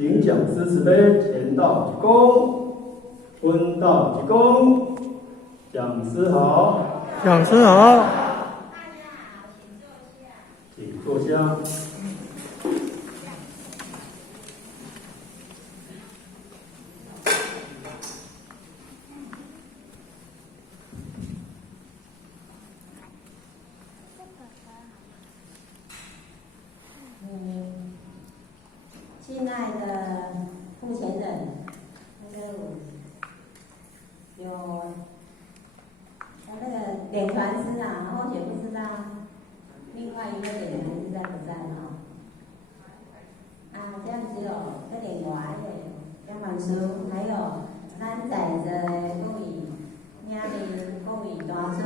请讲师慈悲，前道鞠躬，坤道鞠躬。讲师好，讲师好，请坐下。亲爱的目前人，有那个点传师啊，或许不知道另外一个点还是在不在哈？这样只有个点外的杨万书，还有咱在座的各位领导、各位大主、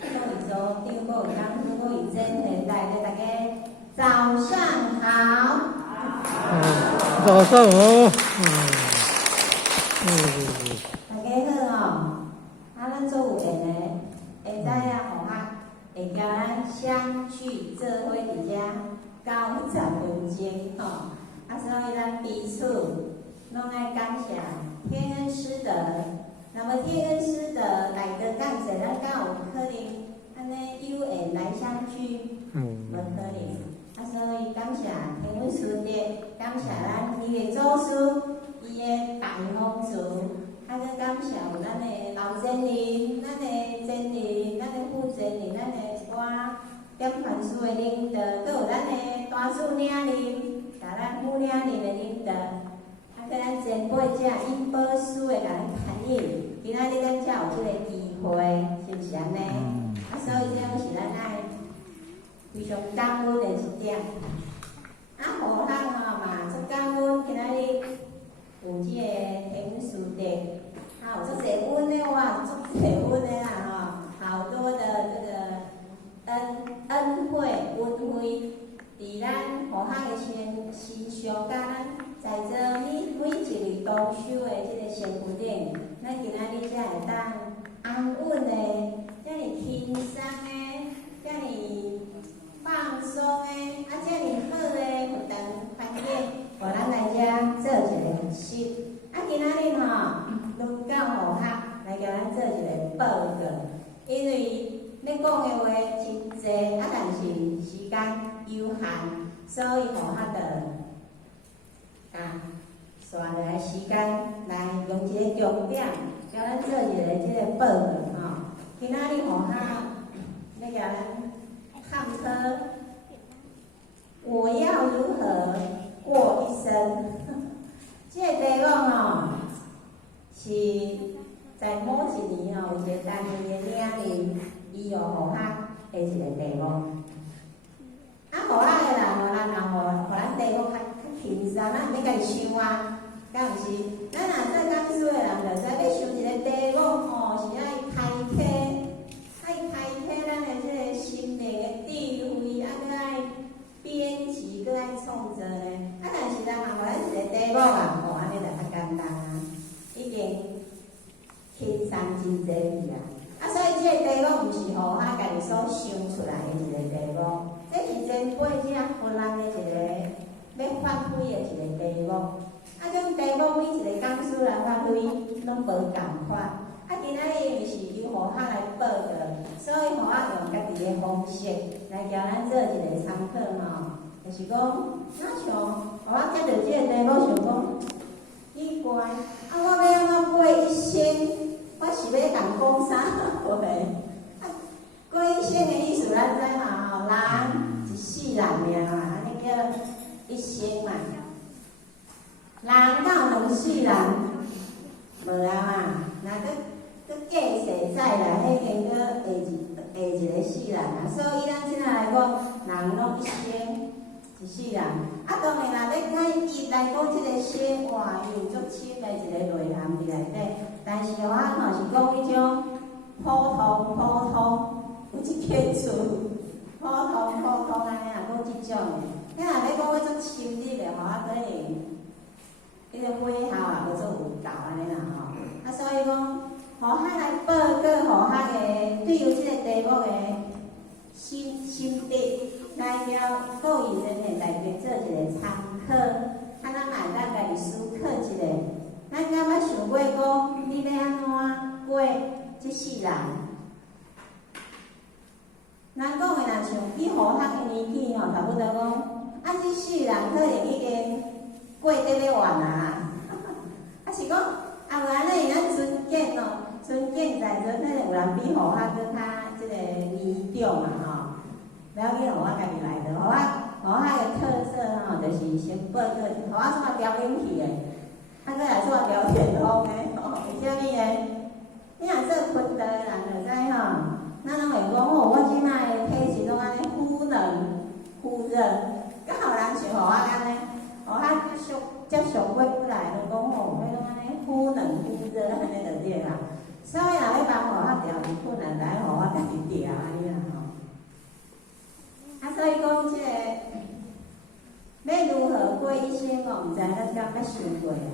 各位组长、各位讲师、各位真现代的大家，早上好。早上好。大家好哦，咱做有缘的，会知影互学，会叫咱相聚做伙伫遮90分钟吼。所以咱彼此拢爱感谢天恩师德。那么天恩师德来得感谢，咱敢有可能安尼有缘来相聚？无可能。所以感谢天恩师德，感谢咱伊的祖师，伊的大方祖。搁感谢有咱的老前人、咱的前人、咱的副前人、咱的我点传师的领导，搁有咱的大师领人，甲咱副领人的领导，搁咱前辈者因宝师的甲咱牵引，今仔日咱才有这个机会，是不是安尼？所以这是咱爱非常感恩的一点。互咱嘛足感恩，今仔日有这个天师德。有足侪阮的哇，足侪阮的啦好多的这个恩惠恩惠，伫咱互学的身上，甲咱在座每一位同修的这个身躯顶，咱今仔日才会当安稳的，遮尔轻松的，遮尔放松的，遮尔好的活动环境，互咱来遮做一个学习。今仔日轮到互学来甲咱做一个报告，因为要讲的话真济，但是时间有限，所以互学就选一个时间来用一个重点，甲咱做一个这个报告今仔日互学要甲咱探讨，我要如何过一生？这个题目是在某一年有一个单位的领人，伊有互学的一个题目。互学的人咱若互咱题目较轻松，咱毋免家己想敢毋是？咱若做讲师的人，就知要想一个题目是爱开启咱的这个心灵的智慧，搁爱编辑，搁爱创造的。但是咱互咱一个题目安尼就较简单已经轻松真济去所以这个题目毋是互学家己所想出来的一个题目，这是前辈者予咱的一个要发挥的一个题目。这种题目每一个讲师来发挥拢无共款。今仔日因为是由互学来报告，所以互学用家己的方式来教咱做一个参考就是讲，像互学接到这个题目，想讲奇怪，我要安怎过一生？我是要共讲啥话？过一生的意思咱知人一世人命安尼叫一生嘛。人敢有两世人？无若搁过世再来，迄个搁下一个世人所以咱即仔来讲，人拢一生一世人。当然啦，要甲伊来讲即个生活，伊有足深的一个内涵伫内底。但是是讲迄种普通，有一片厝，普通安尼讲即种的。你若要讲迄种深入的可能迄个会校无做有够安尼所以讲，互学来报告互学的对于即个题目的心得，来了各位人的内底做一个参考。咱嘛会当家己思考一下，咱敢捌想过讲，你要安怎过这世人？咱讲的若像比互学的年纪吼，差不多讲，啊，这世人可能已经过得要完啊，啊是讲，啊无安尼咱尊敬哦，尊敬在座，可能有人比互学搁较即个年长啊吼，了解互我家己来的，互我的特色吼，就是先报告，互我怎啊表演去的，啊，搁来怎啊表演风的，吼，为虾米呢？你若做昆德的人就知吼。咱拢会讲哦，我即摆的体质拢安尼忽冷忽热，敢有人像互我安尼，互我接触过来，就讲哦，迄拢安尼忽冷忽热安尼就对啦。所以若要帮互我调理困难，就爱互我家己调安尼啦吼。啊，所以讲即个要如何过一生哦，毋知咱敢捌想过啊？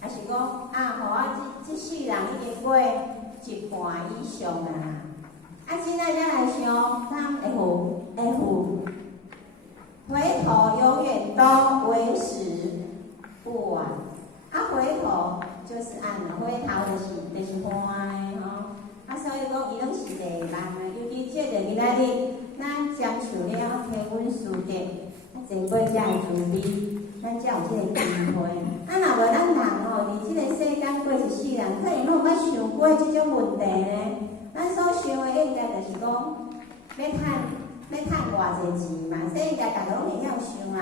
还是讲啊，互我即世人已经过一半以上啊？啊，现在再来想，咱会回头永远都为时不晚。啊，回头就是安了，回头就是欢的吼。啊，所以讲伊拢是个人啊，尤其这个今仔日，咱接受了天阮师弟，啊，经过这个慈悲，咱才有这个机会。啊，若无咱人哦，伫这个世间过一世人，可能拢毋捌想过这种问题呢。咱所想的应该就是讲，要趁偌济钱嘛，所以应该大家拢会晓想啊。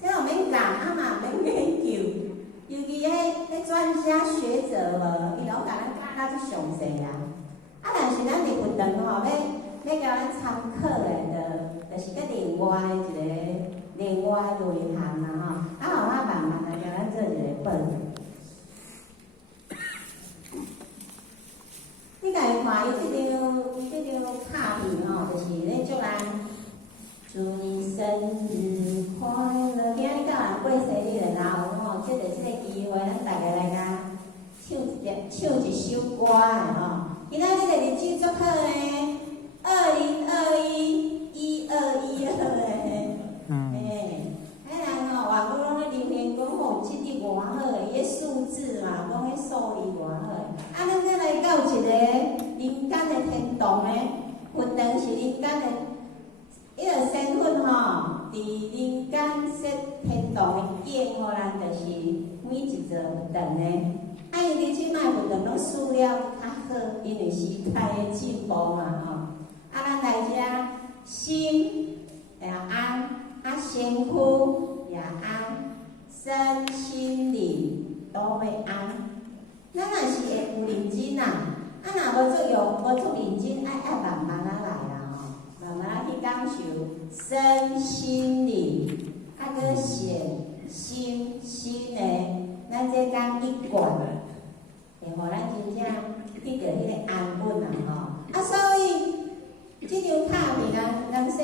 这毋免讲，啊嘛免研究，尤其迄专家学者无，伊拢甲咱教到足详细啊。啊，但是咱伫运动吼，要叫咱参考的，就是个另外的内涵啦吼。啊，互我慢慢来叫咱做一个报告。你家己看伊这张卡片吼，就是咧祝咱祝你生日快乐。今日到人过生日的人吼，这个机会，咱大家来甲唱一首歌的吼。今仔日的日子足好诶，2021诶。迄人吼，外国拢咧留言讲吼，这日偌好诶，伊个数字嘛，讲迄数字偌好诶。啊，咱再来到一个人间的天堂诶，运动是人间的，伊个身份吼，伫人间说天堂的景，互咱就是每一座运动诶。啊，因为即摆运动拢输了较好，因为时代的进步嘛吼。啊，咱来遮心也安，啊身躯也安，身心灵都会安。咱若是会有认真啊，啊若无做认真，爱慢慢来啦吼，慢慢去感受身心灵，啊搁显心诶，咱这讲一贯，会互咱真正得到迄个安稳啊吼。啊，所以这张卡片啊，咱写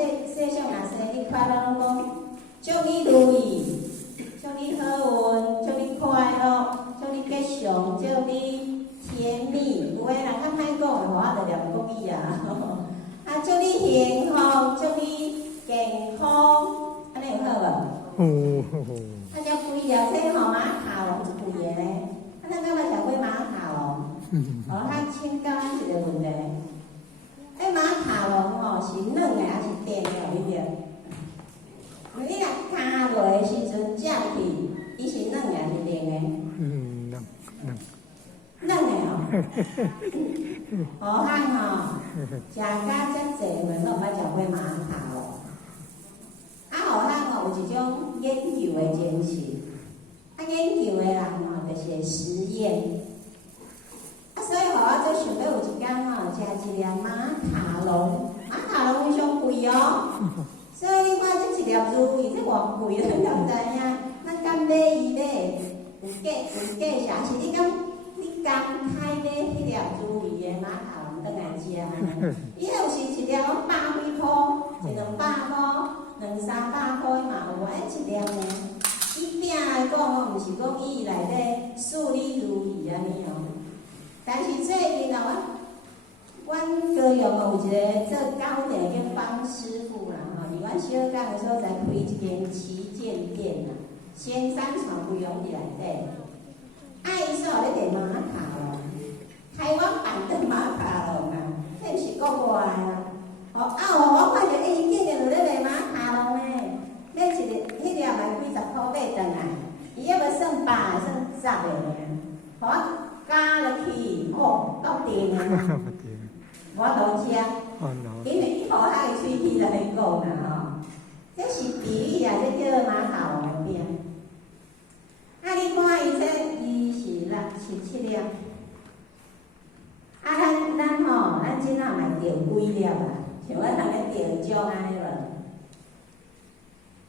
上若生日快乐，拢讲祝你如意，祝你好运，祝你快乐。祝你吉祥，祝你甜蜜。有诶人较歹讲的话，我就念讲伊啊。啊，祝你幸福，祝你健康，安尼有好无？啊，遮贵了，这吼马卡龙是贵的咧。啊，咱敢捌食过马卡龙？哦，较请教咱一个问题。马卡龙吼是软的还是甜的？你着？你若加落的时阵，食去，伊是软的还是甜的？嫩的哦，好汉哦，食甲遮济，阮拢毋捌食过马卡龙。啊，好汉哦，有一种研究的精神，啊，研究的人哦，就是实验。啊，所以互我做想要有一天哦，食一粒马卡龙，马卡龙非常贵哦。所以你看这一粒如意，这偌贵，咱敢知影？咱敢买伊买？有价是你敢开买迄粒如意的马卡龙倒来食？伊有时一粒拢100几箍，100-200箍，200-300箍嘛有，一粒呢。伊饼来讲哦，毋是讲伊内底数理如意安尼哦。但是最近哦，阮高雄哦有一个做糕点叫方师傅啦吼，伫阮小港的所在开一间旗舰店啦。仙山传规用伫内底。伊说咧地马卡龙，台湾版的马卡龙啊，迄毋是国外啊。我看着伊竟然有咧卖马卡龙诶，买一个迄粒卖几十箍买转来，伊还无算百，算10个尔，互我加落去，够甜诶。我都食，因为伊互遐个喙齿来讲啦吼，这是比喻啊，这叫马卡龙的饼。你看伊这27粒，咱吼，咱即仔嘛钓几粒啊？像我头个钓种安尼无？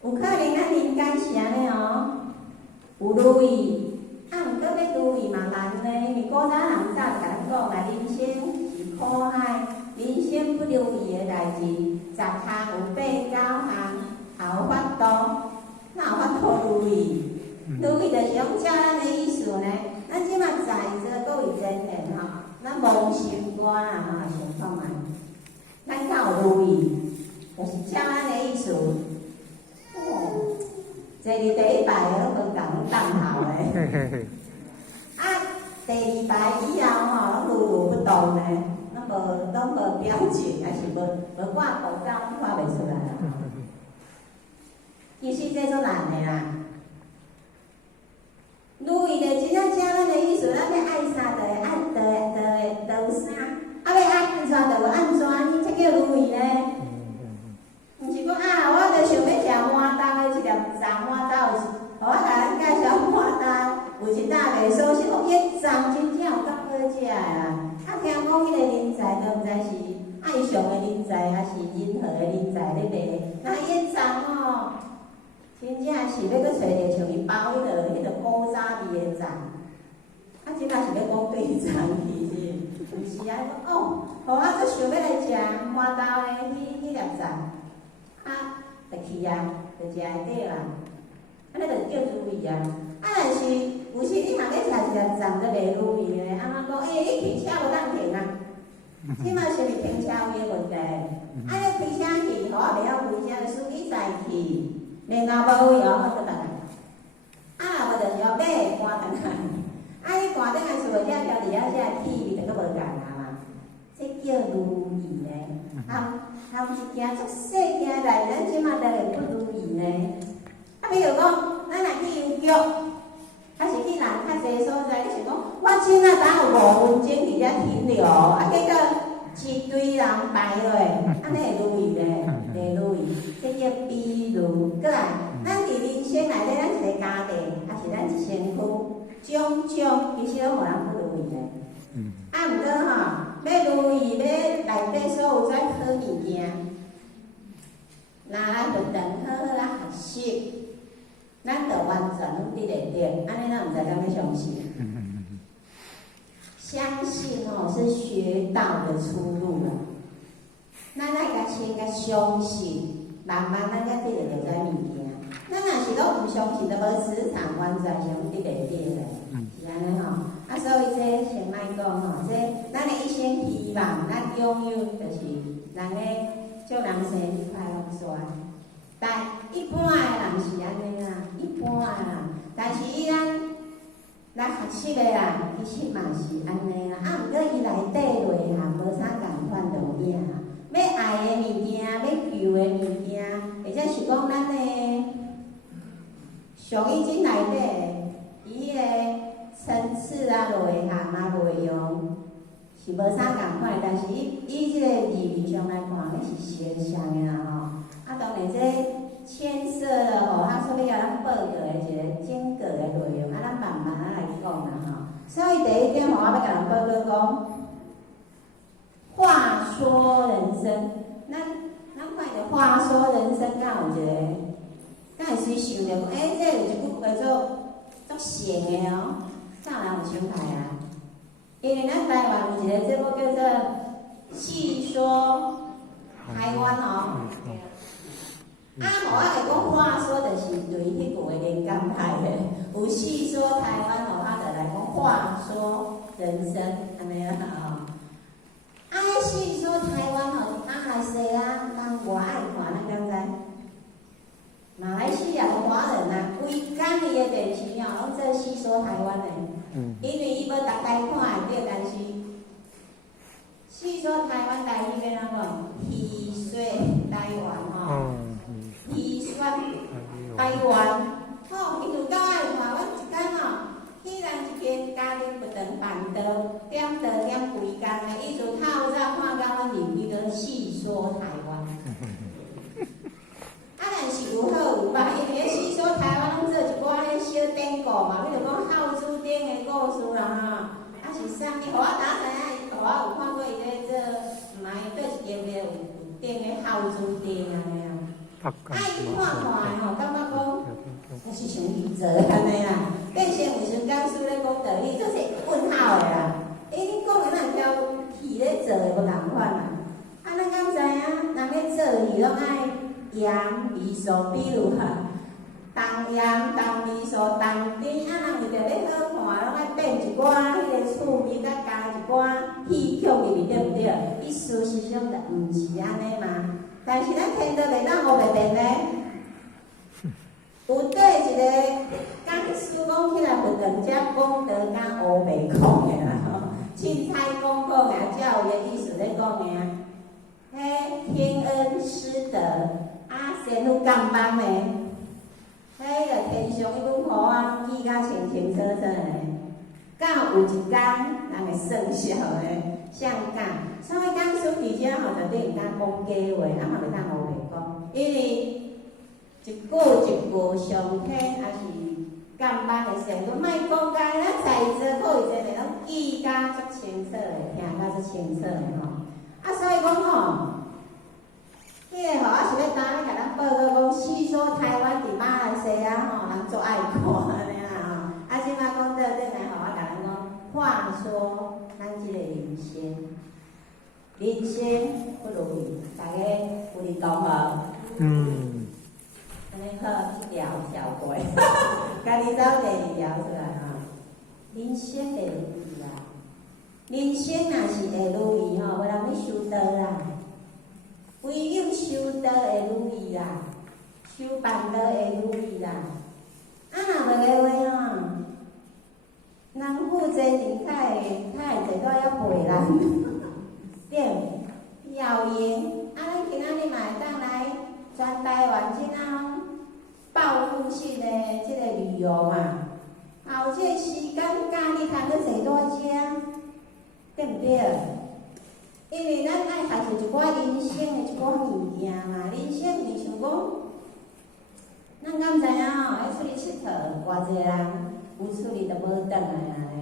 有可能咱人间是安尼哦，有如意，毋过要如意嘛难呢，因为古早人早甲咱讲啦，人生是苦海，人生不如意的代志，10项有8、9项，后法度，哪有法度如意？如意就是讲照咱的意思呢，咱即马在这各位真人吼，咱无心肝啊吼，想看觅，咱敢有如意，就是照咱的意思。坐伫第一排的拢无共等候咧，第2排以后吼，拢如如不动咧，拢无表情，还是无挂口罩，看袂出来啦。其实这做难的啦。如意就真正照咱的意思，咱要爱啥就会有啥，要安怎就有安怎，这叫如意呢？毋是讲我就想要食麻豆的一粒炸麻豆，我甲咱介绍麻豆，有一搭袂所，是讲迄炸真正有够好食的啦。听讲迄个人才都毋知是爱上的人才，还是任何的人才咧卖。那迄炸吼，真正是要搁找着像伊包迄个古早味的炸。即摆是要讲对炸去是，毋是啊？互我搁想要来食麻豆的迄粒炸。就去啊，就食会底啦。尼就叫如意啊。但是有时你若要食一粒站都袂如意咧，安怎讲？你停车无当停啊？即摆是毋停车位的问题？你开车去，互我袂晓开车，就司机载去，然后无位哦，我倒来。无就是要马赶转来。你赶转来是为了条伫遐遮气味就搁无共啊嘛？这叫如意咧。毋是行足细行来，咱即马就会不如意呢。比如讲，咱若去邮局，还是去人较济所在，你想讲，我即仔才有5分钟伫遮停留，结果一堆人排落，安尼会如意咧？袂如意，这叫比如。过来，咱伫人生内底，咱一个家庭，还是咱一身躯，种种其实拢互人不如意咧。毋过吼。要如意，要内底所有遮好物件，若咱就等好好啊学习，咱就完全拢伫内底，安尼咱毋知敢要相信。相信吼是学道的出路啦。咱爱甲先甲相信，慢慢咱才得着遮物件。咱若是拢毋相信，就无市场，完全是拢伫内底咧，是安尼吼。所以这先莫讲吼，这咱的一生希望，咱拥有就是人咧祝人生日快乐煞。但一般的人是安尼啦，一般的啦。但是咱学习的人，其实嘛是安尼啦。毋过伊内底内涵无啥共款就有影啦。要爱的物件，要求的物件，或者是讲咱的上意经内底，伊个层次啊、内涵啊、内容是无啥共款，但是以即个字面上来看，迄是相像的啦吼。当然这牵涉了吼，他说要咱报告的一个整个的内容，咱慢慢来讲啦吼。所以第一点，我要甲咱报告讲，话说人生，咱看着话说人生，敢有一个，敢会随想着讲，这有一句话做足成的哦。啥人有想歹啊？因为咱台湾有一个节目叫做《细说台湾》哦。无我会讲话说，就是对迄句话连感慨的。有细说台湾哦，我就来讲话说人生安尼啦吼。细说台湾哦，马来西亚人偌爱看，咱敢知？马来西亚的华人啊，规工做细说台湾的，因为伊要逐台看会着，但是细说台湾台语要怎讲？戏说台湾吼，戏说台湾，好，伊就到爱看，阮一工吼，去人一间家庭不长办桌，点规工的，伊就透早看到阮入去个细说台湾。但是有好有歹，因为细说台湾拢做一寡迄小典故嘛，比如讲孝子顶的故事啦吼，啊是啥物？互我打知影，互我有看过伊咧做，毋係做一间咧有顶的孝子顶安尼啊。啊，伊看的吼，感觉讲，就是像伊做安尼啦。变成有时讲师咧讲道理，就是问号的啦。因你讲的那条戏咧做的无共款啦。啊，咱敢知影，人咧做戏拢爱。盐味素，比如重盐、重味素、重甜，啊，人为着要好看，拢爱变一寡迄个趣味，甲加一寡戏曲入去，对不对？伊事实上就毋是安尼嘛。但是咱听到袂当学袂变咧，有对一个讲师讲起来，不能只讲得甲学袂讲的啦吼，凊彩讲讲啊，才有个意思咧讲的啊。迄天恩师德。啊，仙女甘帮的，迄个天上迄本簿啊，记甲清清楚楚的。敢有一天，人会算数的，像讲，所以讲书伫遮吼，绝对毋敢讲假话，啊嘛袂当胡白讲，因为一句一句上天也是甘帮的仙女，莫讲甲咱在座可有一个拢记甲足清楚的，听甲足清楚的吼。啊，所以讲吼。迄个吼，我是要打咧，甲咱报告讲，细说台湾伫马来西亚吼，人足爱看安尼啦吼。啊，即摆讲倒转来吼，我甲咱讲，话说咱即个人生，人生不如意，大家有认同无？安尼好，一条跳过，家己找第二条出来吼。人生会如意啦，人生若是会如意吼，无人去修道啦。唯有修道会如意啦，修办道会如意啦。啊，若无个话吼，人负责人较会坐到遐陪人，对，谣言。啊，咱今仔日嘛会当来全台湾即啊报复性的即个旅游嘛。后这个时间假日通去坐多遮，对不对？因为咱爱学习一寡人生的一寡物件嘛，人生就是想讲，咱敢知影吼，爱出去佚佗，偌济人有出去就无转来安尼。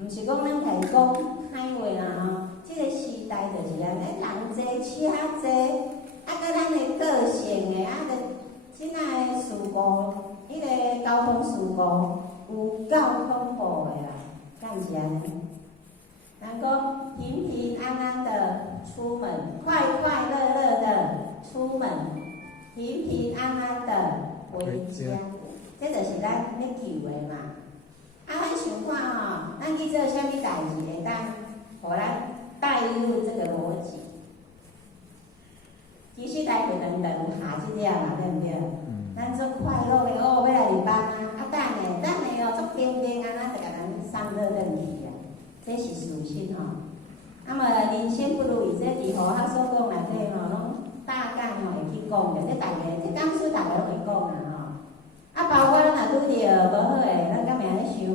毋是讲咱家己讲歹话啦吼，即个时代就是安尼，人济车济，啊，佮咱的个性的，啊，著即仔的事故，迄个交通事故有够恐怖的啦，敢是安尼？人讲平平安安的出门，快快乐乐的出门，平平安安的回家，这就是咱要求的嘛。啊，咱想看吼，咱去做啥物代志会当，互咱带入这个逻辑。其实来回等下即点嘛，对不对？咱做快乐的哦，要来入班啊，啊等下哦，做平平安安就甲咱上热转去啊。这是事实吼，啊嘛人生不如意，这伫互他所讲内底吼，拢大概吼会去讲着，这大家这讲书大家拢会讲啦吼。啊，包括咱若拄着无好诶，咱敢会安尼想？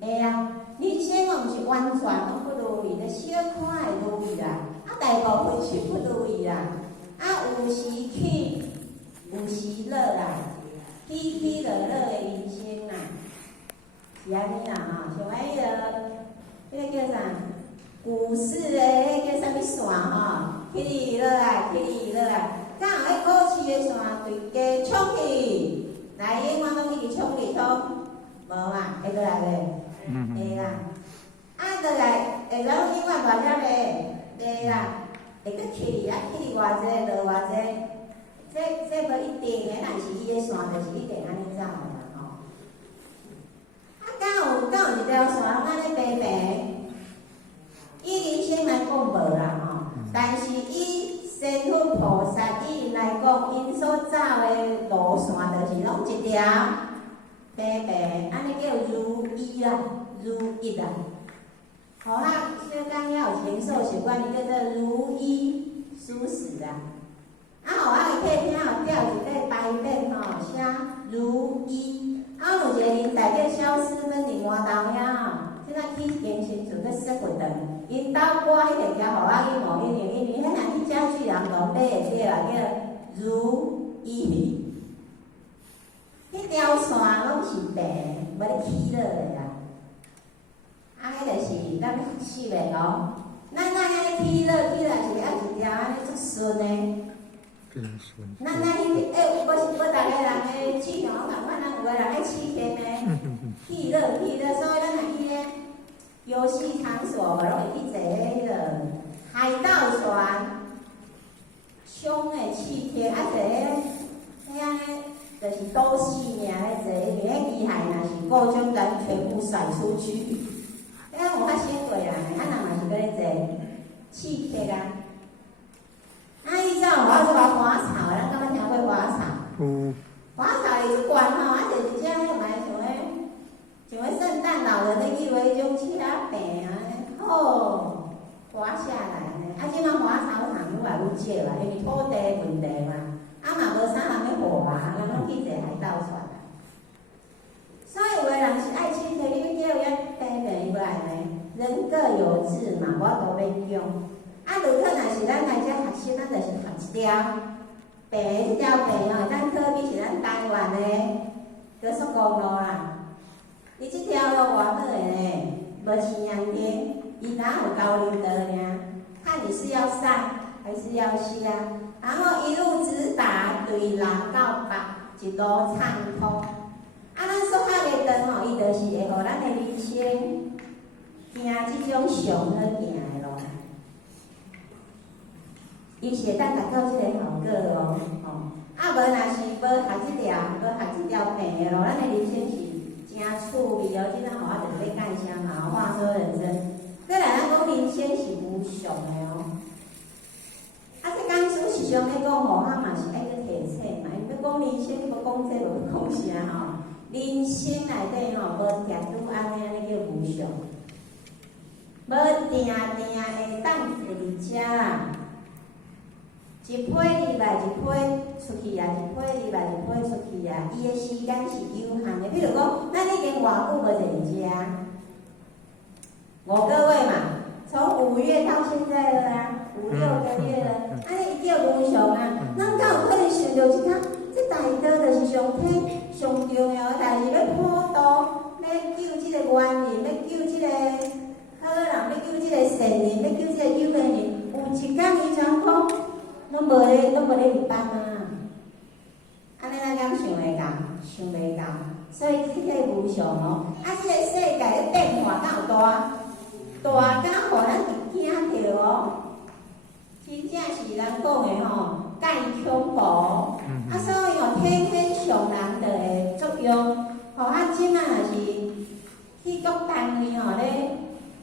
会啊，人生哦毋是完全拢不如意，就小可会如意啦，啊大部分是不如意啦，啊有时起，有时落啦，起起落落诶人生啦，是安尼啦吼，像迄个。迄个叫啥？股市的迄个叫啥物线吼？起哩落来，起哩落来，敢有迄股市的线对加冲去？来，永远拢一直冲去冲，无嘛？会落来袂？会啦。啊，落来会拢永远偌遮袂？袂啦。会搁起哩啊，起哩偌济，落偌济，这无一定的，但是伊的线就是一定安尼走的啦吼。啊，敢有一条线拢安尼平平？以人生来讲无啦吼，但是以仙佛菩萨以来讲，因所走的路线就是拢一条白白，安尼叫如意啦，如意啦。好啊，小刚要有前寿习惯，叫做如意舒适啦。啊，好啊，可以听有调一块白板吼，写如意。啊，有一个人才叫肖思芬伫换豆遐吼，即摆去健身就去说活动。因兜歌迄个叫互我去问因为迄若去家具人讲买会着啊，叫如意。迄条线拢是白，无咧起落的啦。啊，迄就是咱学习的咯。咱安尼起落是要一条安尼足顺的。咱我是大家人的气场，同款，咱有个人爱气天的，气热，所以咱若去咧游戏场所，无拢会去坐迄个海盗船，凶的气天，啊坐迄安尼。就是都市名咧坐，因为迄厉害，若是各种人全部甩出去。有较辛过人的，人嘛是搁咧坐刺客啊。伊怎我做花草，咱敢捌听过花草？花草伊即悬吼，就是只迄嘛像圣诞老人的以为种车病啊，好滑下来呢。即摆花草场愈来愈少啦，因为土地问题嘛。嘛无啥人要学啊，人拢去坐海盗船啊。所以有个人是爱去摕你叫遐白白伊无爱呢，人各有志嘛，我都免讲。如果若是咱来遮学习，咱就是学一条白，迄条白吼，咱可比是咱台湾的高速公路啦。伊即条路偌好个呢，无饲人田，伊哪有高龄道尔？看你是要上还是要下。然后一路直达，对南到北，一路畅通。咱所学的灯吼，伊就是会互咱的人生行即种上好行的路。伊是会当达到即个效果咯，无若是无学即条病的路，咱的人生是真趣味哦。即阵互我就是咧干啥嘛？话说人生，再来咱讲人生是无常的哦。这讲书是上咧讲吼，嘛是爱去提醒嘛。因要讲人生，要讲这无讲啥吼。人生内底吼，无定拄安尼叫无常，无定会当坐伫遮啦。一批入来，一批出去啊，一批入来，一批出去啊。伊的时间是有限的。比如讲，咱已经偌久无坐伫遮？5个月嘛，从5月到现在了啊。5、6个月了，安尼伊叫无常啊！咱敢有可能想到一趟，这大道就是上天上重要的代志，要普渡，要救这个冤人，要救这个好人，要救这个善人，要救这个有的人。有一天伊怎讲，拢无咧入班啊！安尼咱敢想会到？想袂到。所以这个无常哦，这个世界的变化敢有大，敢互咱惊着哦。真正是人讲的吼，介恐怖。所以吼，天天上人就会作用。即摆若是去各单位吼咧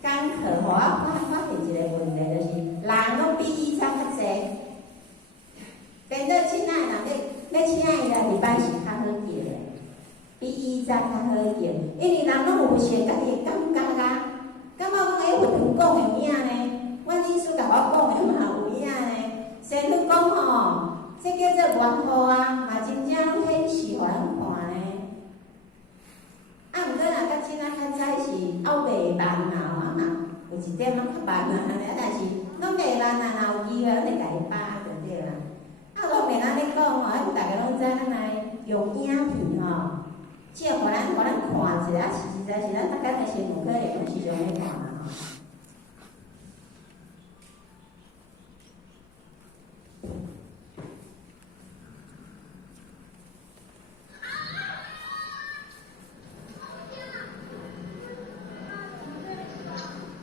讲课，我发现一个问题，就是人拢比以前较侪。变做亲爱人要请伊来入班是较好叫的，比以前较好叫，因为人拢有些家己感觉啊，感觉讲迄份讲的影呢，阮老师甲我讲的嘛有。先去讲吼，这叫做缘故啊，嘛真正显示互咱看呢。毋过若较真较早是还袂慢啦，有一点仔较慢啦，但是拢袂慢啦，若有机会咱就家己把握就对啦。我袂咱咧讲吼，大家拢知咱来用影片吼，只要互咱看一下，实在是咱大家的新闻可能拢是上咧看啦吼。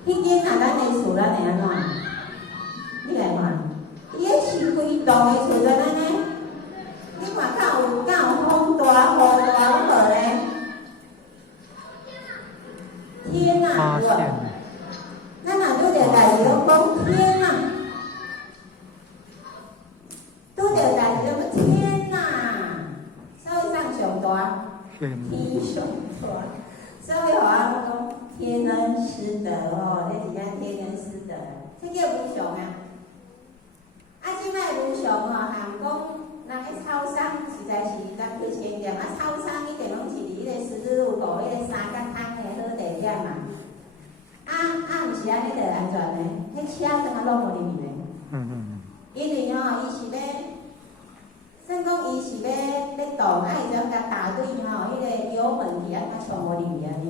迄间啊，咱的厝咱会安怎？你来看，伊迄是规栋的厝在咱呢。你看敢有风大、雨大，拢无咧？天啊！咱若拄着代志，拢讲天啊！拄着代志，拢讲天啊！所以上上大。天上大，所以互我讲天恩师德哦，这是咱天恩师德，这叫无常啊。啊，即摆无常哦，含讲人咧超商实在是咱开千店，啊，超商一定拢是伫迄个十字路口迄个三角汤的好地点嘛。毋是安尼就安全嘞，迄车怎啊拢无入去嘞？因为伊是要，算讲伊是要动，伊就甲打对迄个油门去甲冲无入去安尼。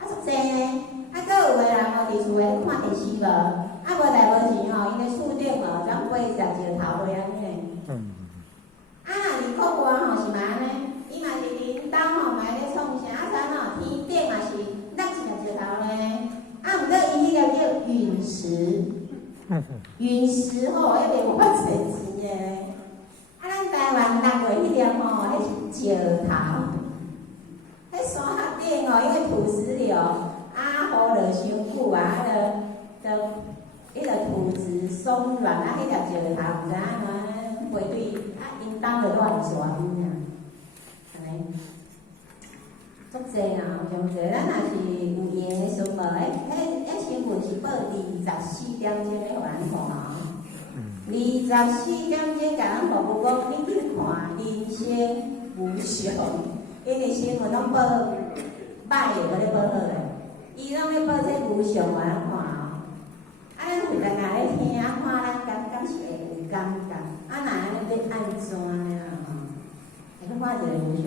足济呢，佫有个人伫厝诶看电视无？无代无钱伊咧厝顶怎飞食石头落安尼。若离国外是嘛安尼，伊嘛是恁兜嘛咧创啥天顶嘛是落一粒石头咧。毋过伊迄个叫陨石，陨石迄袂有法找钱诶。咱台湾落过迄粒迄是石头，迄山下顶迄个土石流，雨落伤久迄个土质松软迄粒石头毋知安怎飞对，因兜就乱旋安尼。足济啦，有上济，咱若是有闲的时无，迄新闻是报24点钟咧，互咱看24点钟甲咱服务讲，你去看人生无常，因为新闻拢报歹的，无咧报好的，伊拢咧报这无常，互咱看咱有在那咧听看，咱敢是会有感觉，若安尼要安怎呀？会去看一个无常。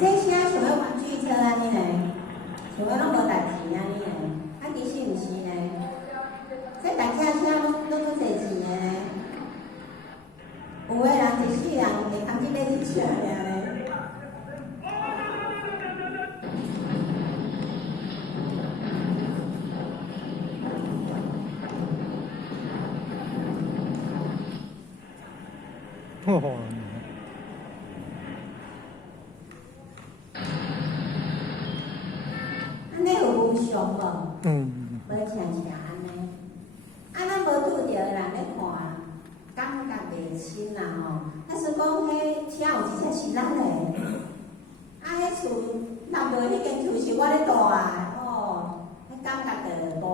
这车像个玩具车安尼嘞，像个拢无代志安尼嘞，其实毋是嘞，这大车拢足侪钱的嘞，有个人一世人会通去买一车尔嘞。无常无？无常常安尼。咱无拄着人咧看，感觉袂深啦吼。所以讲，迄车有一只是咱的，迄厝落落迄间厝是我咧住迄感觉着大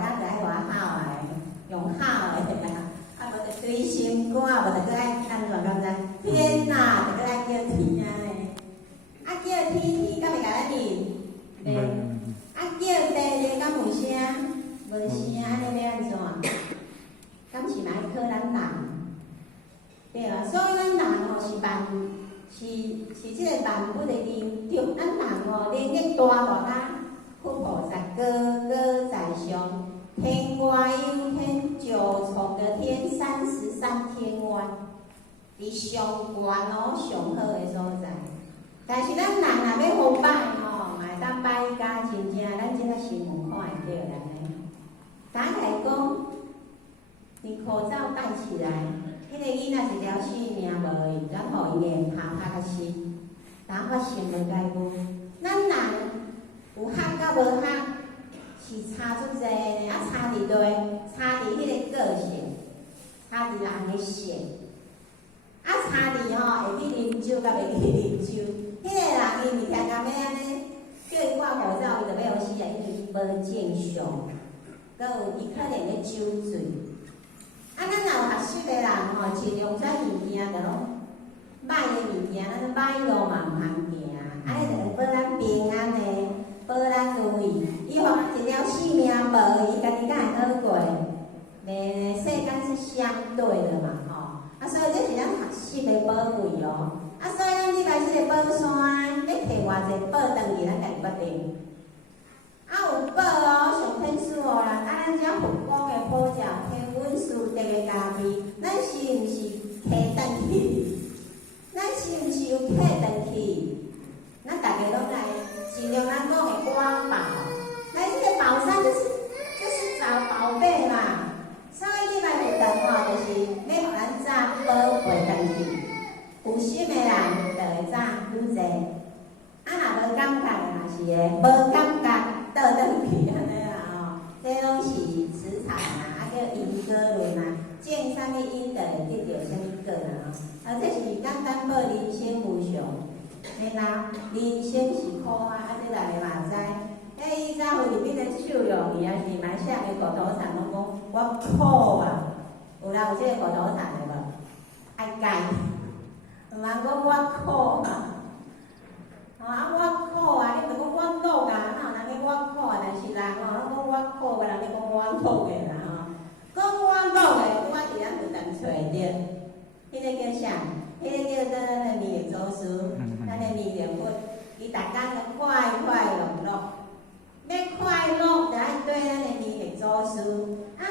甲就爱外好诶，用好诶啦。无就对心肝，无就搁爱安怎敢知？天哪，就搁爱叫天安尼。叫天敢会甲咱哩？叫地敢有声？无声，安尼要安怎？敢是嘛爱靠咱人？对啊，所以咱人是即个万物的灵中，咱人连个大大家，佛菩萨高高在上，天外有天，九重的天，33天外，伫上悬上好的所在。但是咱人若要好摆会当摆甲真正，咱即个新闻看会到安尼。打来讲，你口罩戴起来，迄个囡仔一条性命无去，咱互伊连拍较死，当发生无该无。咱人有学甲无学是差足济的，差伫倒位？差伫迄个个性，差伫人的性，差伫会去啉酒甲袂去啉酒。迄个人伊每天敢要安尼。叫伊挂口罩，伊就要死啊！因为伊无正常，阁有伊可能咧酒醉。咱若有学习的人尽量遮物件着拢歹的物件，咱歹路嘛毋通行，安尼着保咱平安的，保咱如意。以后咱一条性命无，伊家己敢会好过？世间是相对的嘛，所以这是咱学习的宝贵所以咱入来即个宝山，要摕偌济宝转去，咱家己决定。有宝上天赐互人，咱遮佛光的普照，天文数地的加持，咱是毋是摕转去？咱是毋是有摕拢会挖宝，来这个宝山就是找宝贝嘛。所以你来活动吼，就是要互咱早宝贝回去。有心的人就会早愈济，若无感觉的，若是会无感觉倒转去安尼啦吼。这拢是磁场啦，叫因果论啦。种啥物因，就会得到啥物果啦吼。这是简单报人生无常。嘿啦，人生是苦啊，这大家嘛知。伊早菲律宾的手用，伊也是蛮写个口头禅，拢讲我苦啊。有人有这个口头禅的无？爱改，毋通讲我苦啊。我苦啊，你著讲我乐啊，哪有人讲我苦啊？但是人吼，拢讲我苦的，人咧讲我乐的啦吼。讲我乐的，我伫咱就当找着，迄个叫啥？迄个叫做咱的弥勒祖师，咱的弥勒佛，伊逐工都快快乐乐。要快乐，就爱对咱的弥勒祖师。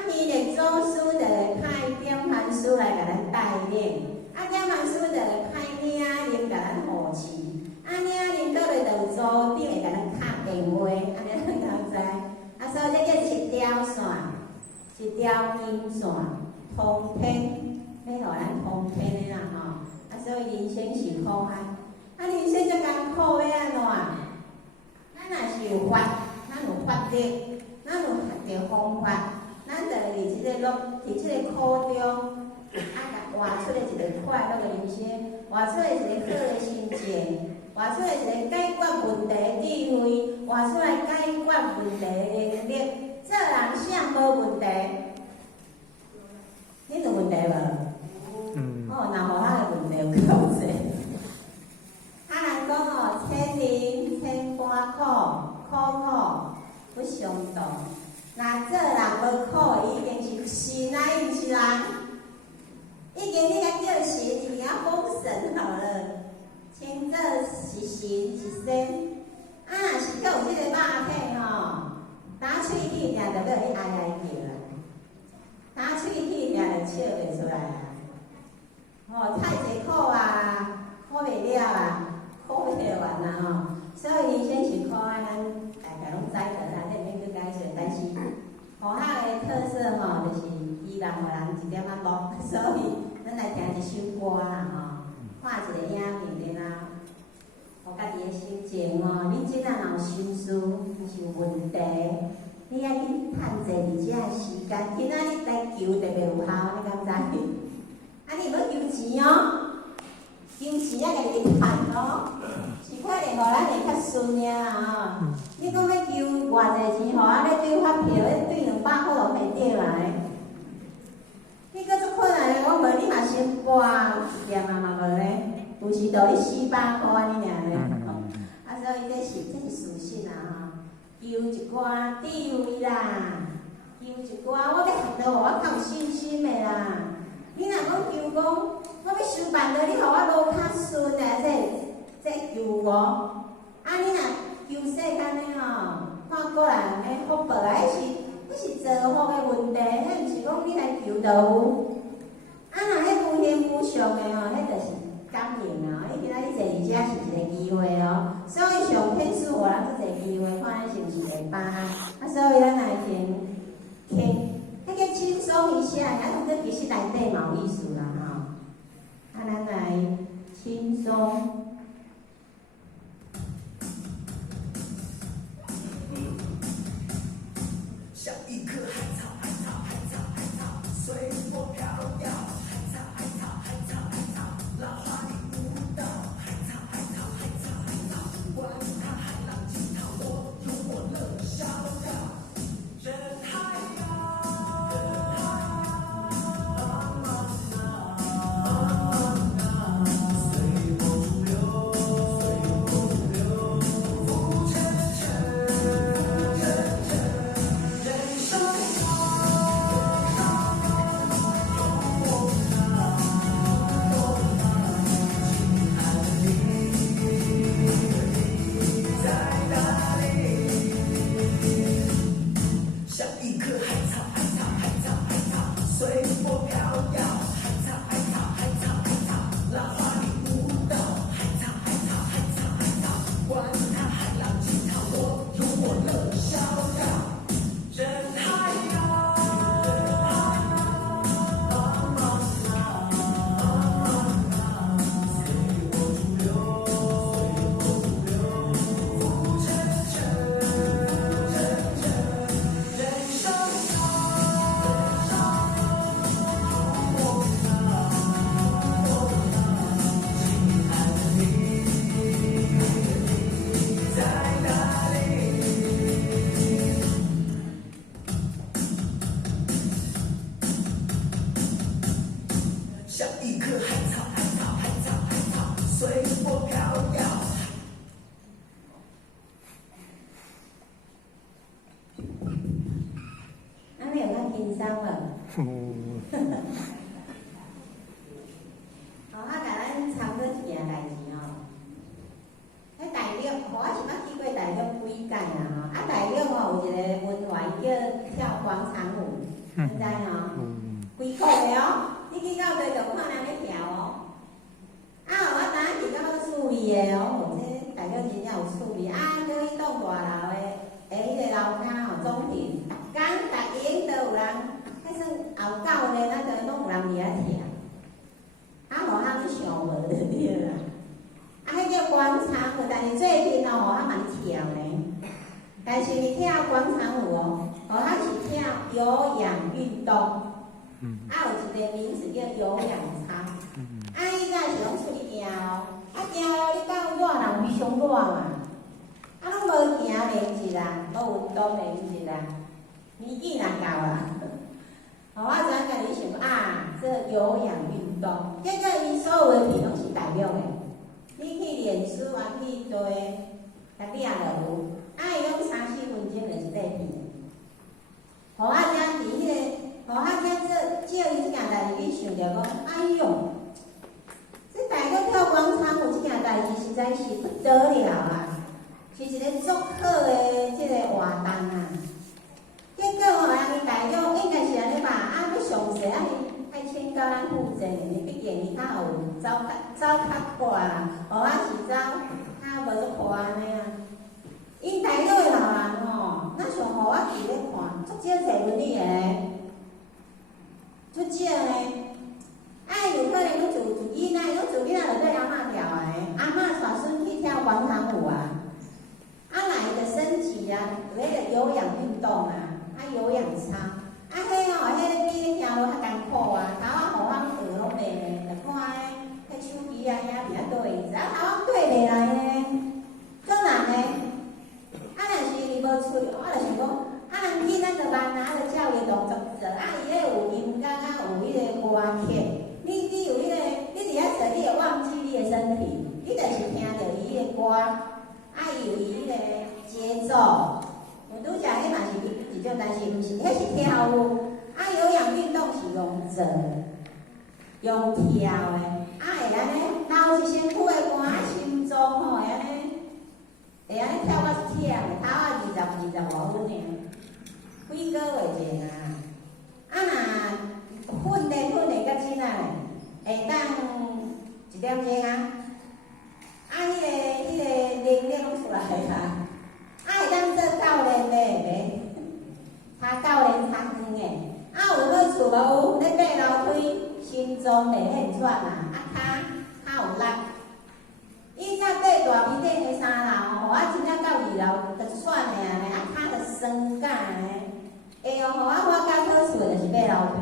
弥勒祖师就会派点凡师来甲咱带领，点凡师就会派领人甲咱护持，领人倒来就组顶会甲咱敲电话，安尼咱敢知？所以这叫一条线，一条金线，通天，要互咱通天的啦吼。所以人生是苦海，人生这艰苦要安怎？咱若是有法。咱有法力，咱有学着方法，咱就会伫即个苦中，甲活出来一个快乐的人生，活出来一个好的心情，活出来一个解决问题的智慧，活出来解决问题的能力。做人啥无问题？恁有问题无？若互咱的问题有够济。人讲千人千般苦。苦不相同，若做人无苦，已经是神啊，伊毋是人。已经你甲叫神，已经封神好了，称作是神是仙。若是阁有即个肉体吼，打喙齿定着要去哀叫啦，打喙齿定着笑袂出来啦。太济苦啊，苦袂了啊，苦袂完啦吼。所以人生是苦啊，咱大家拢知道啦，这免去解释。但是河下的特色吼，就是希望互人一点仔乐，所以咱来听一首歌啦吼，看一个影片啦，互家己的心情吼。你即阵若有心事，若是有问题，你爱去趁者伫遮的时间，今仔日来求特别有效，你敢知？你无求钱哦，求钱啊，家己去趁哦。是可能互咱会较顺尔吼。你讲要求偌济钱，互咱咧对发票，咧对200块就袂得来。你搁足困难的，我问你嘛先拨一点嘛无咧，有时就你400块安尼尔咧。所以这是事实啦吼。求一寡智慧啦，求一寡我要学到我较有信心的啦。你若讲求讲，我要想办法，你互我路较顺诶，这求我，你若求世间的吼，看个人的福报啊，迄是造福的问题，迄毋是讲你来求就有。若迄无形无相的吼，迄就是感应啊。今仔日坐伫遮是一个机会哦，所以上天赐互人即个机会，看咱是毋是会把所以咱来听，迄个轻松一下，同这其实内底嘛有意思啦吼。咱来轻松。像一棵海草，海草，海草，海草，随风飘摇。海草，海草，海草，海草，浪花里舞蹈。海草，海草，海草，海草，管它海浪惊涛，我有我乐逍遥。人海呀，人海呀，轻松无？哦，甲咱参过一件代志哦。喺大陆，我是捌去过大陆几届啦吼。大陆有一个文化叫跳广场舞，你知吼？几块的哦，你去到地就看人咧跳哦。我当时去到好趣味的哦，这大陆真正有趣味。搁去栋大楼的，迄个楼骹吼，总庭，逐间都有人，迄算后9年，就拢有人伫遐跳。互咱想无就对啦。迄叫广场舞，但是最近互咱蛮跳呢。但是你跳广场舞哦，互咱是跳有氧运动。有一个名字叫有氧操。伊早是拢出去行哦，行咯，你到热人非常热嘛。拢无行练一下，无运动练一下，年纪若到啦。我知影甲你想这有氧运动，结果伊所有的片拢是大陆的。你去脸书去对，甲掠落有，伊拢3、4分钟就是块片。互我遮伫迄个，互我遮照伊即件代志去想着讲，哎哟，这大陆跳广场舞即件代志实在是不得了啊！是一个足好的即个活动啊。结果人伫大陆应该是安尼吧，要详细爱请教咱负责呢，毕竟伊较有走较快啦，互我是走较无足快安尼啊。因大陆的老人吼，那像互我伫咧看，足少坐轮椅的，足少呢。有可能拢自囡仔，拢自囡仔就对阿嬷跳的，阿嬷带孙去跳广场舞啊。来个升级啊，有迄个有氧运动啊。有氧操，迄个比咧行路较艰苦啊。头互我学拢袂呢，就看迄手机遐伫遐对，只要头我对袂来呢，做人呢。若是伊无喙，我就想讲，人去咱就慢就照伊动作做。伊咧有音乐有迄个歌曲，你有迄个，你伫遐做，你会忘记你的身体，你就是听着伊的歌，伊有伊迄个节奏。有拄则迄嘛是一种，但是毋是，迄是跳舞。有氧运动是用做，用跳的。会安尼，留一身躯的汗，心脏吼会安尼跳到忝的，头20外分呢，几个月前啊。若训练到即仔会当1点钟啊。迄个能力拢出来啦。会当做教练咧，查教练参观的。有好处无？咧爬楼梯，心脏袂很喘啊，骹有力。以前爬大面顶的3楼，我真正到2楼就喘的安尼，骹就酸干的。会互我发觉好处的就是爬楼梯。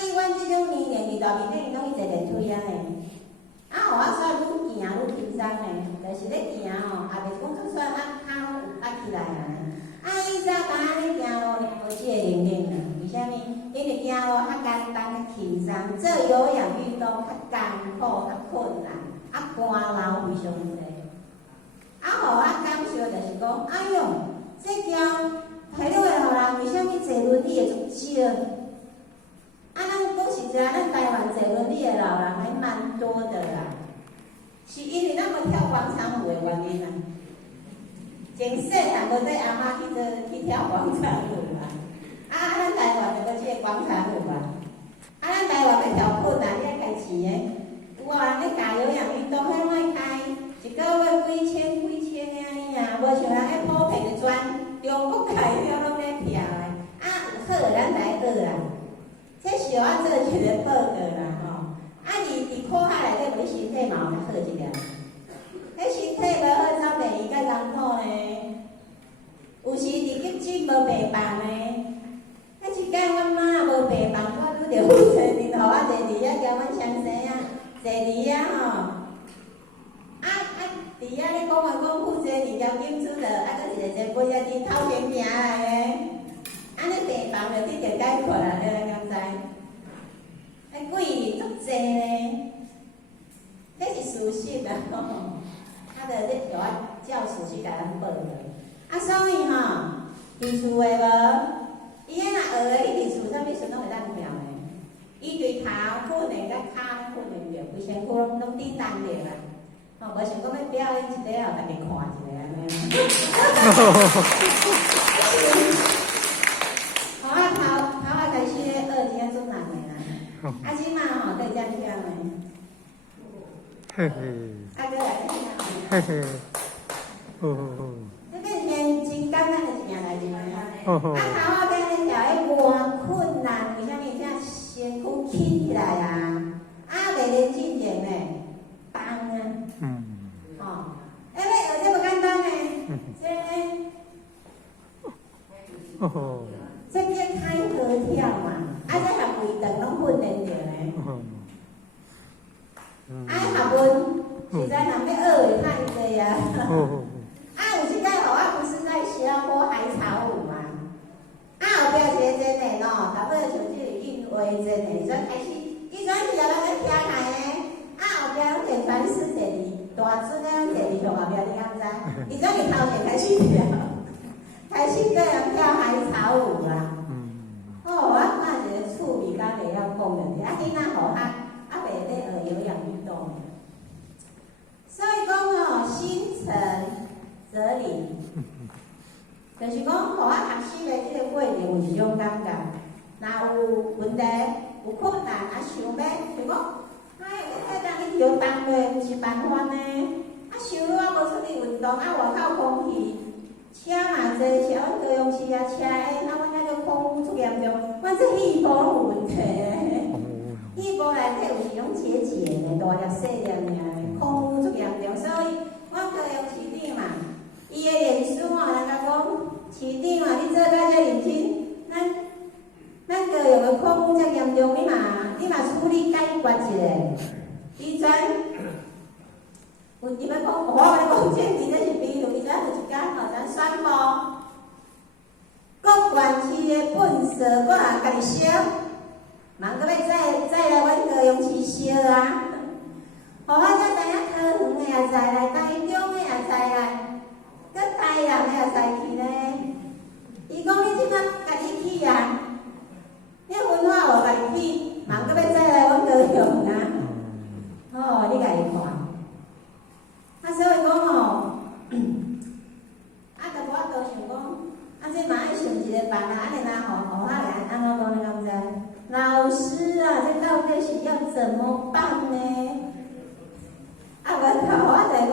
以阮即种年龄伫大面顶，拢去坐电梯安尼。互我煞愈行愈轻松呢，就是咧行吼，也袂讲出喘骹拢有压起来啊。以早当安尼行路无即个能力啊，为虾米？因为行路较简单、较轻松，做有氧运动较艰苦、较困难，汗流非常多。互我感受就是讲，哎哟，这条大陆的互人为虾米坐轮椅的足少？咱讲实在，咱台湾坐轮椅的老人还蛮多的啦，是因为咱无跳广场舞的原因啊。从细汉就对阿嬷去跳广场舞嘛，咱台湾就搁即个广场舞嘛，咱台湾要跳困难，你爱开钱的，有人咧教有氧运动，迄拢爱开一个月几千的安尼啊，无像人迄普遍的专中国大陆拢咧跳的，有好咱就爱学啦。这是我做一个报告啦吼，伫科学内底，无你身体嘛有较好一点。迄身体无好，怎袂伊较艰苦呢？有时伫急诊无病房呢。迄一间阮妈无病房，我拄着负责任，互我坐伫遐，交阮双生啊，坐伫遐吼。伫遐咧讲负责任交警处的，搁一个坐飞啊伫头前行来的。安尼病房就你着解决啦，你敢知？贵足济呢，这是事实啊！就咧互我照事实甲咱报的。所以伫厝诶无，伊若学诶，伊伫厝伊对头训练，甲骹训练着，规身躯拢顶重着啦。吼，无想讲要表演一个后，大家看一个安尼。吼，头开始咧学听做人的啦，啊，即马吼在遮听的，嘿嘿，啊，搁来听嘿嘿，哦哦这个真简单的一件代志啊。哦哦啊，头仔在咧调迄偌困难，为虾米遮身躯起起来啊？啊，袂认真练呢，放啊！嗯，吼，要学这么简单呢？这哦哦，这叫开合跳嘛，啊，这下规顿拢训练着呢。啊，学问实在人要学的太济啊。哦啊，有一届互我不是在小坡海草舞嘛？啊，后壁一个真的喏，差不多像即个韵话真的，伊转开始，伊转是后来咧听来的，啊，后壁拢摕传世第二，大尊的拢第二上后壁，你敢知？伊转是头前开始跳，开始跟人跳海草舞啦。哦，我看一个趣味，敢会晓讲着者，啊，囡仔互较啊袂咧学有氧运动。所以讲哦，心诚则灵，就是讲，互我学习的即个过程有一种感觉。若有问题、有困难，啊想要，就讲，哎，迄人去游动咧，毋是办法呢。啊，想了啊，无出去运动，啊，外口空气，车嘛侪是，阮高雄市啊，车的，那阮那个空污出严重，阮这气部拢有问题咧。气部内底有时拢结节咧，大粒细粒尔，空污出严重，所以阮高雄市长嘛，伊的脸书哦，人家讲市长啊，你做甲遮认真，咱高雄的空污遮严重，你嘛处理解决一下。伊全有伊要讲，我咧讲这伫咧是比如，伊全有一间吼，咱宣布各县市的粪扫，我也家己烧。茫搁要再来阮高雄市烧啊！互我才知影桃园的也再来，台中的也再来，搁台南的也再去呢。伊讲你即摆家己去啊，你分化我家己去，茫搁要再来阮高雄啊！哦，你家己看。啊，所以讲吼，啊，着我都想讲，啊，这嘛爱想一个办法，安尼若互我来安怎讲你敢知？老师啊，这到底是要怎么办呢？啊，无我就讲，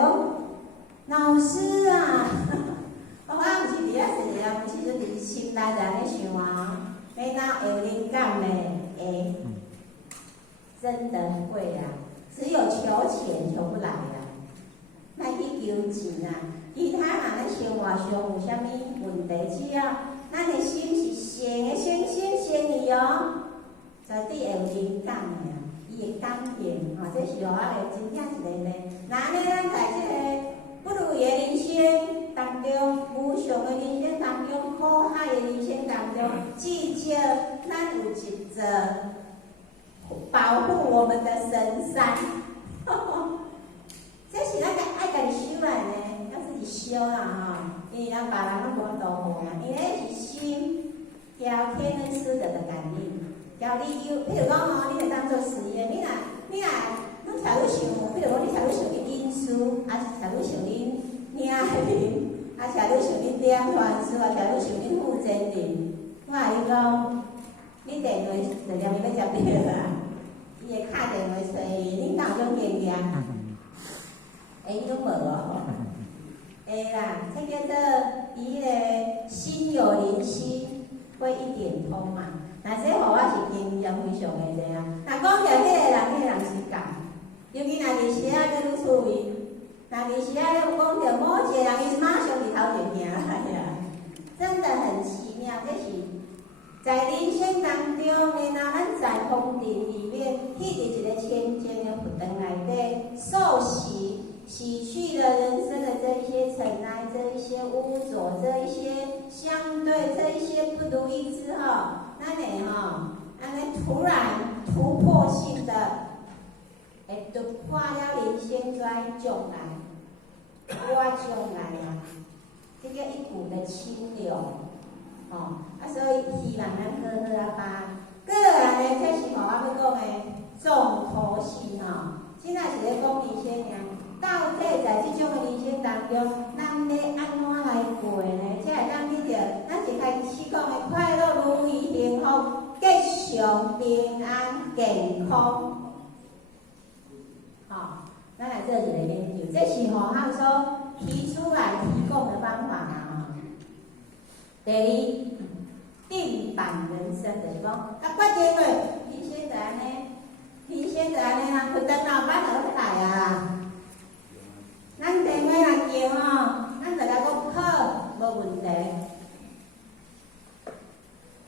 老师啊，我毋是伫遐说啊，毋是就伫心内就安尼想啊，你哪有灵感呢？真的会啊，只有求钱求不来啊，莫去求钱啊。其他人咧生活上有啥物问题，只要咱的心是善的，先善意哦。绝对会有灵感的啊，伊会感应，吼，这是互我的真正一个咧。那安尼咱在即个不如意的人生当中，无常的人生当中，苦海的人生当中，至少咱有一座保护我们的神山。这是咱爱家己修来呢，要自己修啦吼，因为咱别人拢无度好啊，因为是心调天恩师的感应。交你有，譬如讲吼，你著当做实验，你若侬才会想，譬如讲你才会想你因书，啊是才会想恁兄人，啊才会想恁点传书，啊才会想恁负责人。我甲你讲，你电话就念伊要接着啦，伊会敲电话找伊，恁敢有种经验？你拢无哦？会啦，这叫做伊个心有灵犀，会一点通嘛。那这互我是经验非常的济啊！若讲着迄个人是共，尤其若伫时仔搁愈趣味，若伫时仔咧讲着某一个人，伊是马上伫头前行来啊！真的很奇妙，这是在人生当中，然后咱在宫廷里面，迄一个千间的佛堂内底受洗去了人生的这一些尘埃，这一些污浊，这一些相对，这一些不如意之后。咱会安尼突然突破性的，会突破了人生灾障碍，我障碍啊，这叫一股的清流，所以希望咱好好啊办。个人呢，这是互我要讲重头戏吼，即仔是咧讲人生尔。到底在即种的人生当中，咱咧安怎来过呢？才会当去着，咱一开始讲的快乐、如意、幸福、吉祥、平安、健康。吼，咱来做一个研究，这是吼他所提出来提供的方法啊。第二，定版人生就是讲，决定了，人生就安尼，人生就安尼啦，佢等老板就来啊。咱电话来叫吼，咱就甲讲好，无问题。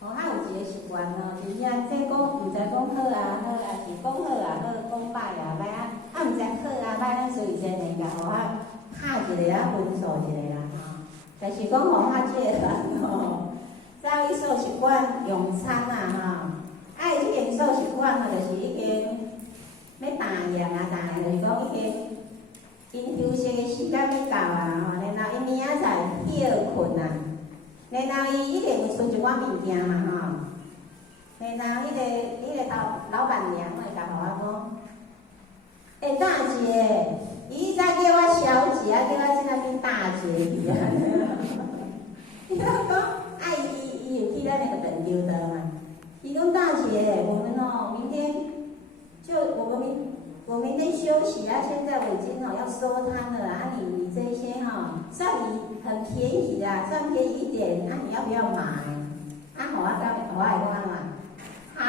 吼，还有一个习惯咯，就是啊，这讲毋知讲好啊好，啊是讲好啊好，讲歹啊歹啊，毋知好啊歹，咱随便人家互拍一个啊，分数一个啦吼。但是讲互即个人吼，早起素习惯用餐啊吼，啊伊即件素习惯吼，就是已经要打烊啊，打烊就是讲已经。因休息的时间要到啊，吼，然后伊明仔载歇困啊，然后伊一定会剩一寡物件嘛，吼，然后迄个老板娘会甲互我讲，大姐，伊早叫我小姐，叫我即仔变大姐去啊，伊讲，伊有去咱那个等丢的嘛，伊讲大姐，我们明天就我明天休息啊，现在我已经要收摊了啊，你这些算你很便宜啦，算便宜一点，啊你要不要买？啊好啊，我来讲嘛，好，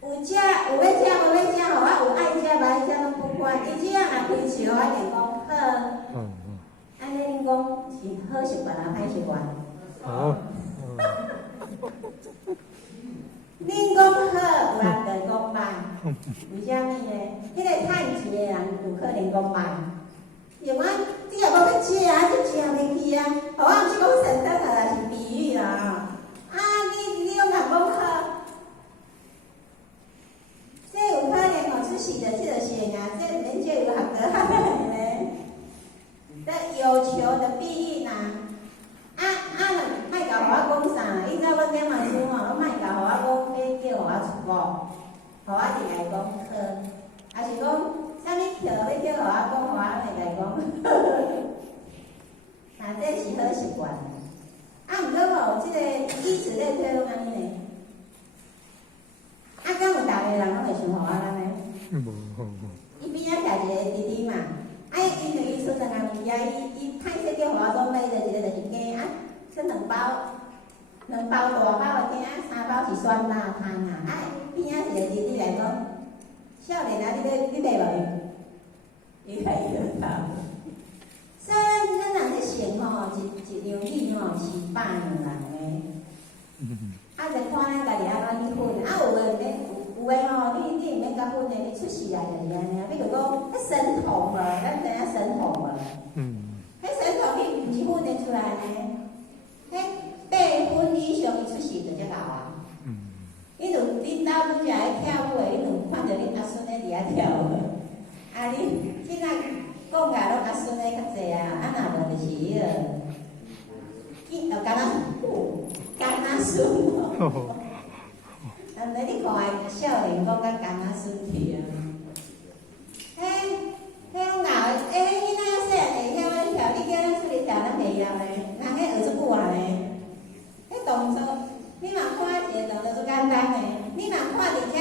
有食有要食无要食，好啊有爱食无爱食拢不管，伊只要若开笑，我就讲好，安尼恁讲是好习惯啊，歹习惯？好。恁讲好，有人就讲歹，为虾米呢？迄个趁钱的人有可能讲歹，因为你若无要食啊，你食袂去啊。互我毋是讲神灯啊，是比喻啦。你讲人讲好，这有可能吼出席的这个是啊，这人家有合格呢。这有求的必应啊。莫甲互我讲啥，伊知阮点嘛书吼，莫甲互我讲，要叫互我出某，互我直来讲好，啊是讲啥物票要叫互我讲，互我会来讲好，这是好习惯。毋过吼，即个以此类推拢安尼呢，敢有逐个人拢会想互我安尼？伊边仔徛一个弟弟嘛，因为伊出两项物件，伊歹势叫互我讲买着一个就是鸡啊。这两包大包的鸡啊，3包是酸辣汤啊。边仔一个弟弟来讲，少年啊，你买无？伊来摇头。所以咱人咧想吼，一样米吼是饱两人的。就看咱家己安怎去分。有诶吼，你毋免甲分的，你出世来就是安尼。比如讲，迄神童无，咱知影神童无？迄神童你毋是分得出来呢？迄8分以上，伊出世就才老啊。恁兜拄则爱跳舞的，恁看到恁阿孙咧伫遐跳舞。你即摆讲甲拢阿孙咧较济啊，若无就是迄个，干阿孙哦。但是你看的少年讲甲干阿孙去啊。迄种老的，囡仔细汉会晓安跳，你叫咱出去跳，咱袂晓咧。人迄学出久啊咧，迄动作，你嘛看一个动作。